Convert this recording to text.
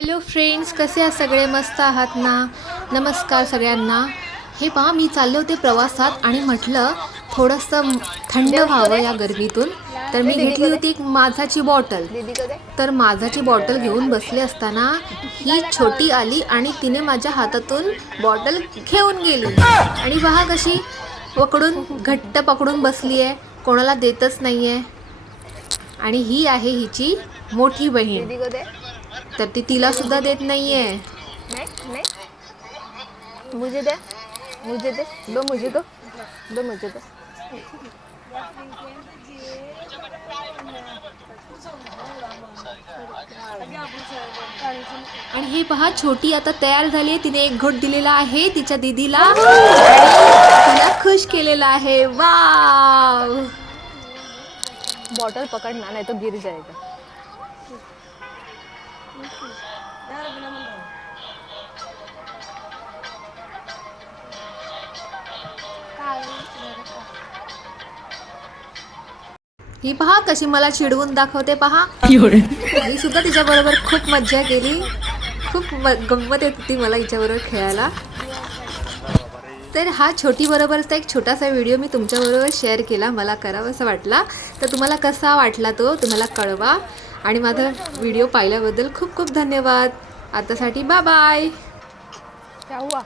Hello friends, कसे आहात सगळे? मस्त आहात ना? नमस्कार सगळ्यांना. हे पहा, मी चालले होते प्रवासात आणि म्हटलं थोडंसं थंड व्हावं या गरमीतून. तर मी घेतली होती एक माझाची बॉटल. तर माझाची बॉटल घेऊन बसले असताना ही छोटी आली आणि तिने माझ्या हातातून बॉटल घेऊन गेली. आणि पहा कशी पकडून घट्ट पकडून बसली आहे, कोणाला देतच नाही आहे. आणि ही आहे हिची मोठी बहीण, तर ती तिला सुद्धा देत नाहीये. नहीं नहीं, मुझे दे, मुझे दे, दो मुझे, दो मुझे दो. आणि हे पहा, छोटी आता तयार झाली आहे. तिने एक घोट दिलेला आहे तिच्या दीदीला आणि तिला खुश केलेला आहे. वाव. बॉटल पकड़ना नहीं तो गिर जाएगा. ही पहा कशी मला चिडवून दाखवते. पहा, मी सुद्धा तिच्याबरोबर खूप मज्जा केली. खूप गंमत येत होती मला हिच्याबरोबर खेळायला. तर हा छोटी बरोबरचा एक छोटासा व्हिडिओ मी तुमच्याबरोबर शेअर केला, मला करावासा वाटला. तर तुम्हाला कसा वाटला तो तुम्हाला कळवा. आणि माझा व्हिडिओ पाहिल्याबद्दल खूप खूप धन्यवाद. आतासाठी बाय बाय. क्या हुआ?